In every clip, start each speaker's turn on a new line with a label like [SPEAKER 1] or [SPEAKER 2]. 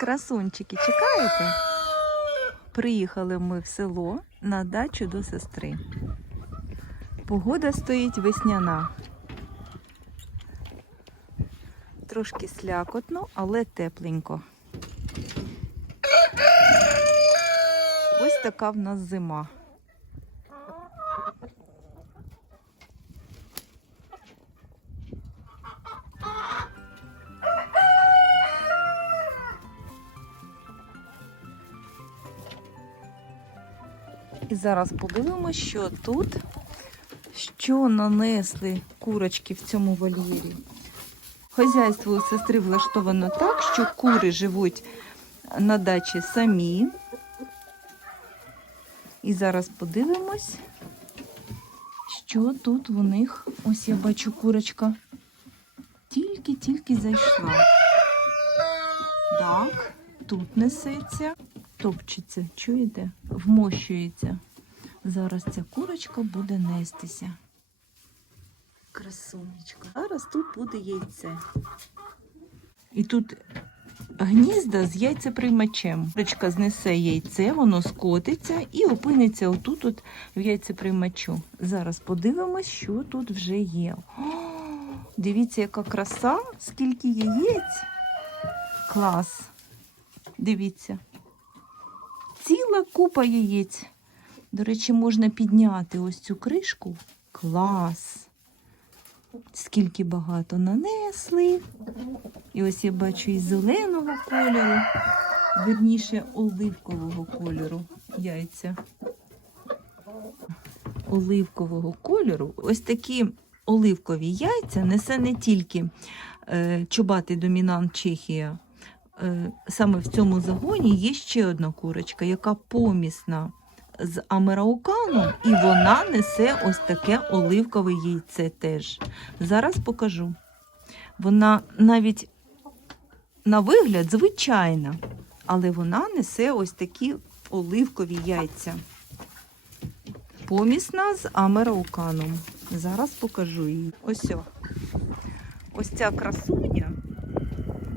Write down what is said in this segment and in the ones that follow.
[SPEAKER 1] Красунчики, чекаєте? Приїхали ми в село на дачу до сестри. Погода стоїть весняна. Трошки слякотно, але тепленько. Ось така в нас зима. І зараз подивимося, що тут, що нанесли курочки в цьому вольєрі. Хазяйство у сестри влаштовано так, що кури живуть на дачі самі. І зараз подивимось, що тут у них. Ось я бачу курочка. Тільки-тільки зайшла. Так, тут несеться, топчеться, чуєте? Вмощується. Зараз ця курочка буде нестися. Красунечка. Зараз тут буде яйце. І тут гнізда з яйцеприймачем. Курочка знесе яйце, воно скотиться і опиниться отут от в яйцеприймачу. Зараз подивимось, що тут вже є. О, дивіться, яка краса, скільки яєць. Клас. Дивіться. Ціла купа яєць. До речі, можна підняти ось цю кришку. Клас. Скільки багато нанесли. І ось я бачу і зеленого кольору, верніше оливкового кольору яйця. Оливкового кольору. Ось такі оливкові яйця несе не тільки е, чубатий домінант Чехія. Е, саме в цьому загоні є ще одна курочка, яка помісна з амерауканом, і вона несе ось таке оливкове яйце теж. Зараз покажу. Вона навіть на вигляд звичайна, але вона несе ось такі оливкові яйця. Помісна з амерауканом. Зараз покажу її. Ось. Ось ця красуня,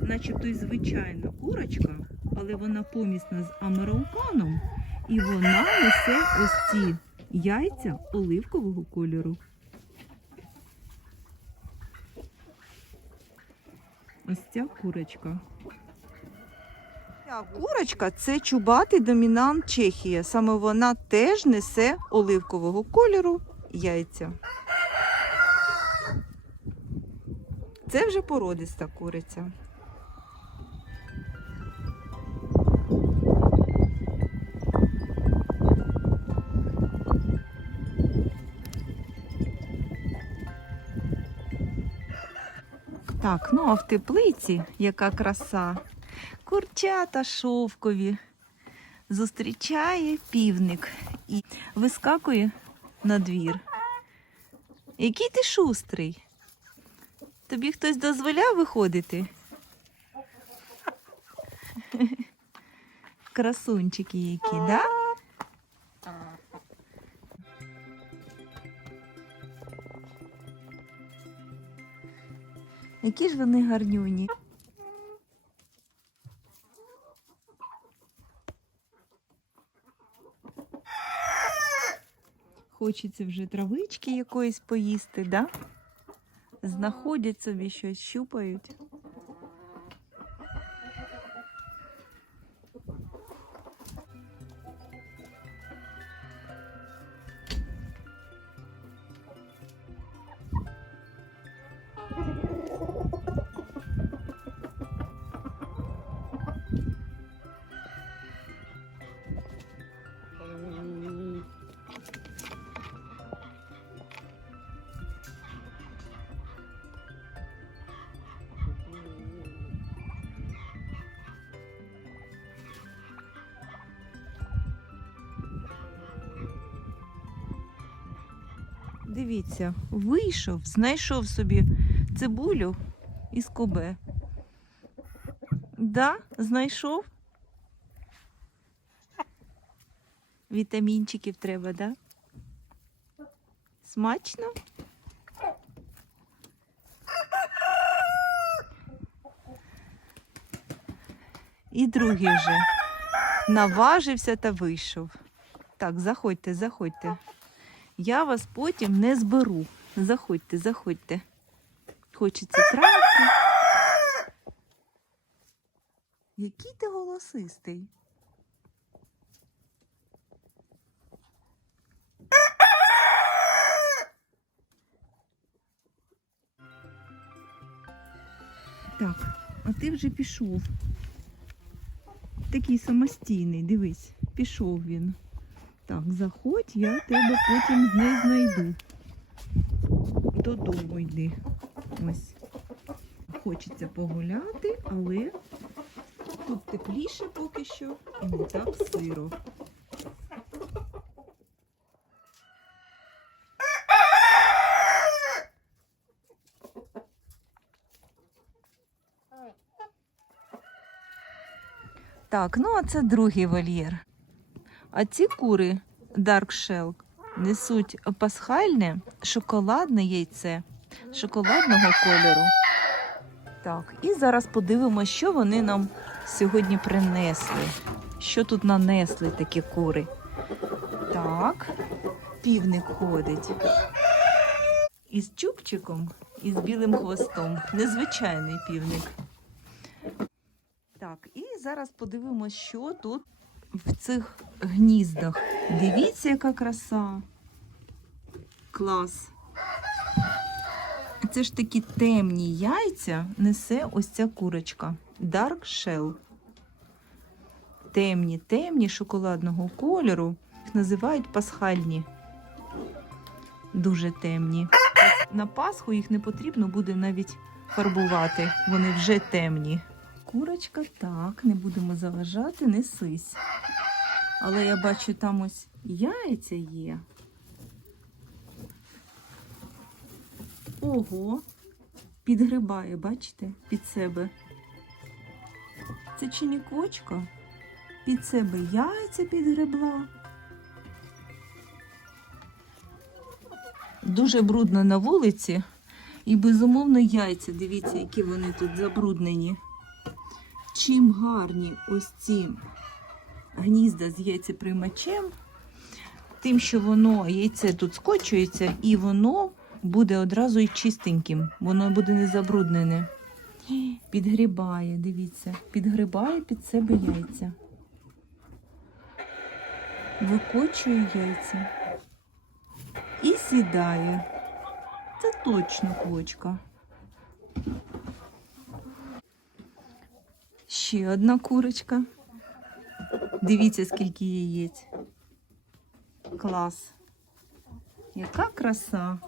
[SPEAKER 1] начебто й звичайна курочка, але вона помісна з амерауканом, і вона несе ось ці яйця оливкового кольору. Ось ця курочка. Ця курочка це чубатий домінант Чехія. Саме вона теж несе оливкового кольору яйця. Це вже породиста куриця. Так, ну а в теплиці яка краса. Курчата шовкові. Зустрічає півник і вискакує на двір. Який ти шустрий? Тобі хтось дозволяв виходити? Красунчики які, да? Які ж вони гарнюні. Хочеться вже травички якоїсь поїсти, да? Знаходять собі щось, щупають. Дивіться, вийшов, знайшов собі цибулю із кубе. Да, знайшов. Вітамінчиків треба, да? Смачно? І другий вже наважився та вийшов. Так, заходьте, заходьте. Я вас потім не зберу. Заходьте, заходьте. Хочеться травки. Який ти голосистий. Так, а ти вже пішов. Такий самостійний, дивись, пішов він. Так, заходь, я тебе потім не знайду. Додому йди. Ось. Хочеться погуляти, але тут тепліше поки що і не так сиро. Так, ну а це другий вольєр. А ці кури Dark Shell несуть пасхальне шоколадне яйце шоколадного кольору. Так, і зараз подивимося, що вони нам сьогодні принесли. Що тут нанесли такі кури? Так, півник ходить. Із чубчиком і з білим хвостом. Незвичайний півник. Так, і зараз подивимося, що тут в цих гніздах. Дивіться, яка краса. Клас. Це ж такі темні яйця несе ось ця курочка. Dark Shell. Темні, темні шоколадного кольору. Їх називають пасхальні. Дуже темні. На Пасху їх не потрібно буде навіть фарбувати. Вони вже темні. Курочка, так, не будемо заважати, несись. Але я бачу, там ось яйця є. Ого, підгрибає, бачите, під себе. Це чи не кочка? Під себе яйця підгребла. Дуже брудно на вулиці. І безумовно яйця. Дивіться, які вони тут забруднені. Чим гарні ось ці гнізда з яйцеприймачем, тим, що воно яйце тут скочується, і воно буде одразу і чистеньким. Воно буде не забруднене. Підгрібає, дивіться, підгрібає під себе яйця. Викочує яйця і сідає. Це точно квочка. Ще одна курочка. Дивіться, скільки яєць. Клас. Яка краса.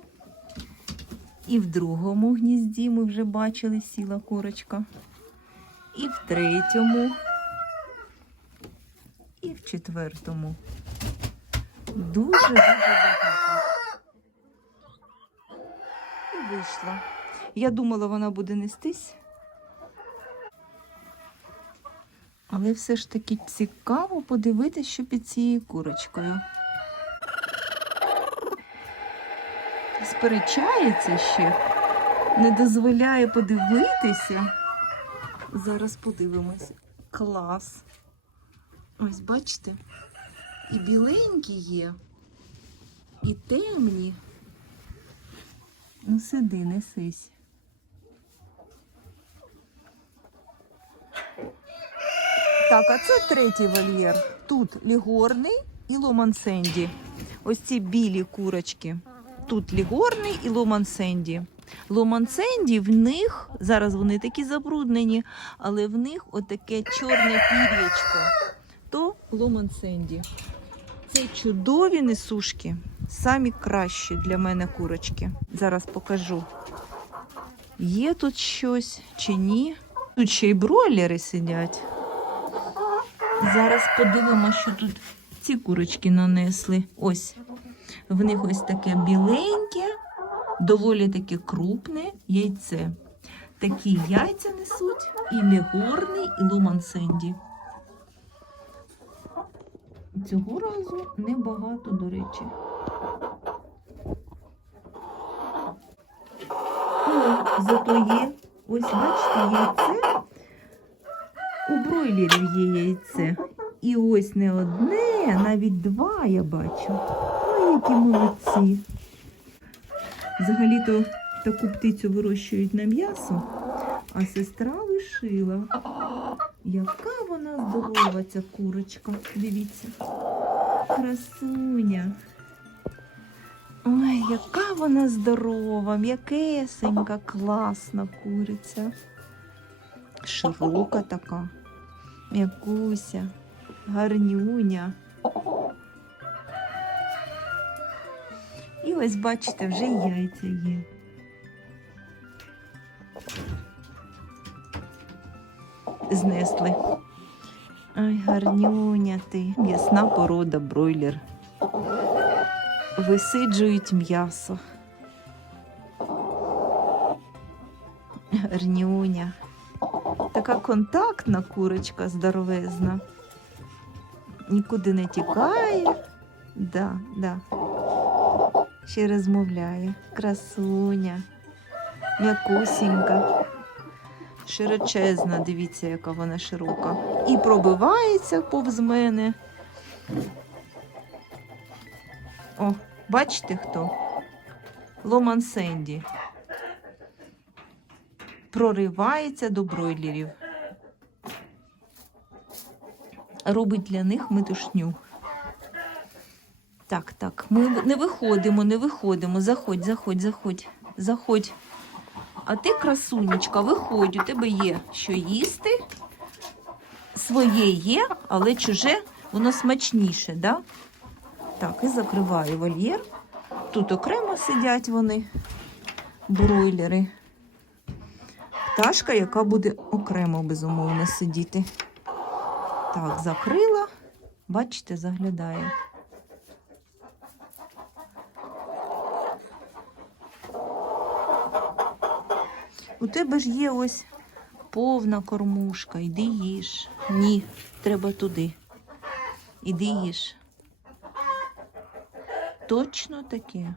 [SPEAKER 1] І в другому гнізді ми вже бачили сіла курочка. І в третьому. І в четвертому. Дуже-дуже багато. І вийшла. Я думала, вона буде нестись. Але все ж таки цікаво подивитися, що під цією курочкою. Сперечається ще, не дозволяє подивитися. Зараз подивимося. Клас. Ось бачите? І біленькі є, і темні. Ну, сиди, несись. Так, а це третій вольєр. Тут лігорний і ломансенді. Ось ці білі курочки. Тут лігорний і ломансенді. Ломансенді в них, зараз вони такі забруднені, але в них отаке чорне пір'ячко. То ломансенді. Це чудові несушки. Самі кращі для мене курочки. Зараз покажу. Є тут щось чи ні? Тут ще й бройлери сидять. Зараз подивимося, що тут ці курочки нанесли. Ось. В них ось таке біленьке, доволі таке крупне яйце. Такі яйця несуть і легорний, і ломансенді. Цього разу небагато, до речі. О, зато є, ось бачите, яйце бройлерів є яйце. І ось не одне, а навіть два я бачу. Ой, які молодці. Взагалі-то таку птицю вирощують на м'ясо, а сестра лишила. Яка вона здорова, ця курочка. Дивіться. Красуня. Ой, яка вона здорова, м'якесенька, класна куриця. Широка така, м'якуся, гарнюня. І ось бачите, вже яйця є. Знесли. Ай, гарнюня ти. М'ясна порода бройлер. Висиджують м'ясо. Гарнюня. Така контактна курочка здоровезна. Нікуди не тікає. Да, да. Ще розмовляє. Красуня. М'якусінька. Широчезна, дивіться, яка вона широка. І пробивається повз мене. О, бачите хто? Ломан Сенді. Проривається до бройлерів. Робить для них метушню. Так, так. Ми не виходимо, не виходимо. Заходь, заходь, заходь, заходь. А ти, красунечка, виходь, у тебе є що їсти. Своє є, але чуже воно смачніше, да? Так, і закриваю вольєр. Тут окремо сидять вони, бройлери. Пташка, яка буде окремо, безумовно, сидіти. Так, закрила. Бачите, заглядає. У тебе ж є ось повна кормушка. Іди їж. Ні, треба туди. Іди їж. Точно таке.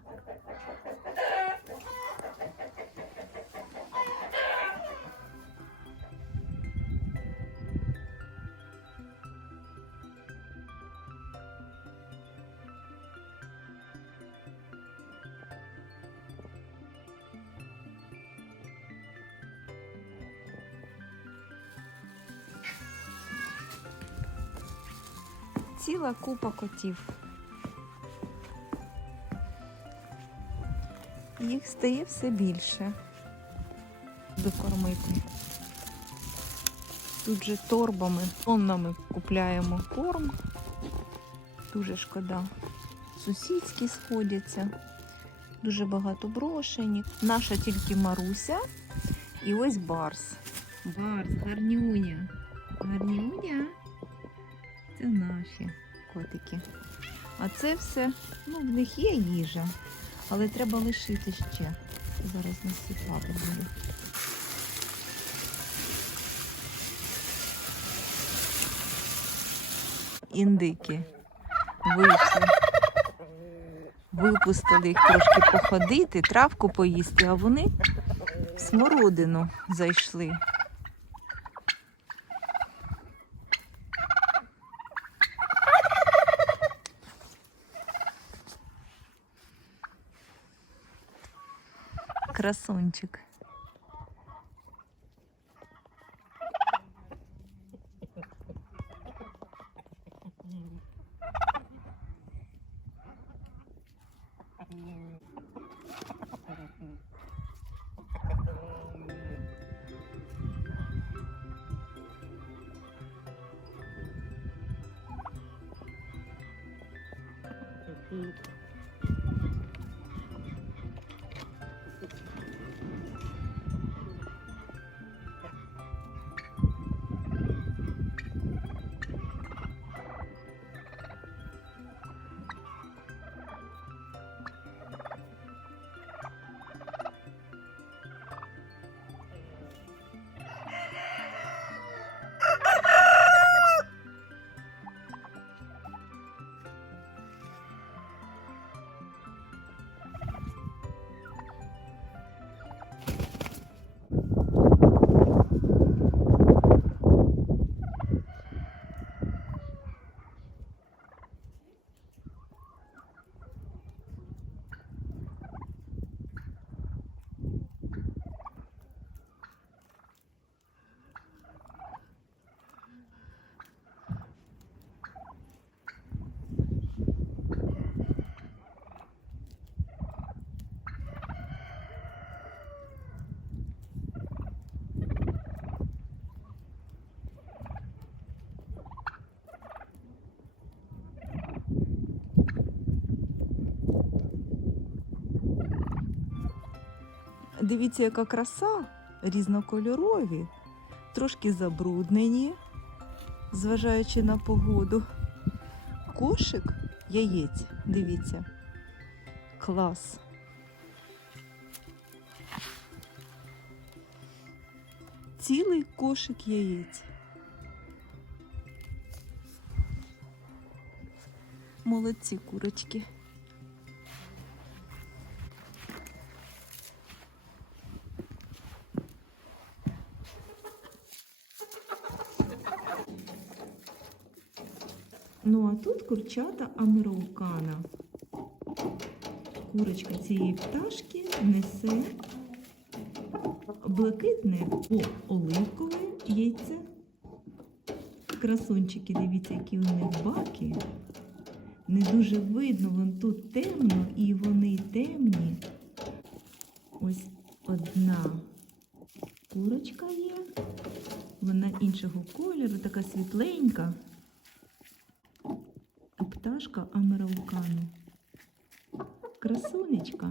[SPEAKER 1] Ціла купа котів. Їх стає все більше. Докормити. Тут же торбами, тоннами купляємо корм. Дуже шкода. Сусідські сходяться. Дуже багато брошені. Наша тільки Маруся. І ось Барс. Барс, гарнюня. Гарнюня. Це наші котики. А це все, ну, в них є їжа, але треба лишити ще. Зараз насипати буде. Індики вийшли. Випустили їх трошки походити, травку поїсти, а вони в смородину зайшли. Красунчик. Дивіться, яка краса, різнокольорові, трошки забруднені, зважаючи на погоду. Кошик яєць, дивіться. Клас. Цілий кошик яєць. Молодці курочки. Ну а тут курчата американа. Курочка цієї пташки несе блакитне по оливкове яйце. Красунчики, дивіться, які у них баки. Не дуже видно, вон тут темно і вони темні. Ось одна курочка є. Вона іншого кольору, така світленька. Пташка американу. Красунечка.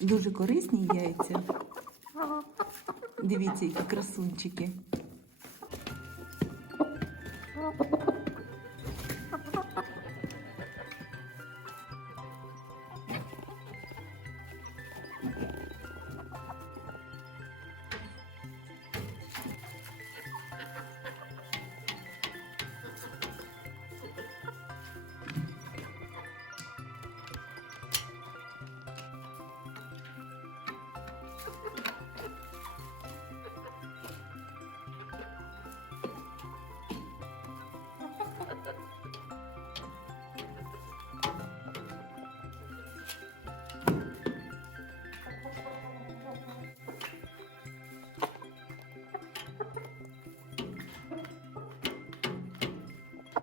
[SPEAKER 1] Дуже корисні яйця. Дивіться, які красунчики.